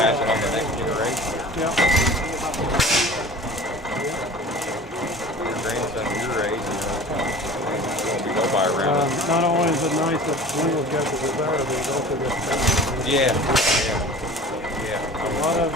Pass it on the next generation. Yeah. Your grandson your age, won't be go by around it. Not only is it nice that Wendell's got the desire, but he's also got the talent. Yeah. A lot of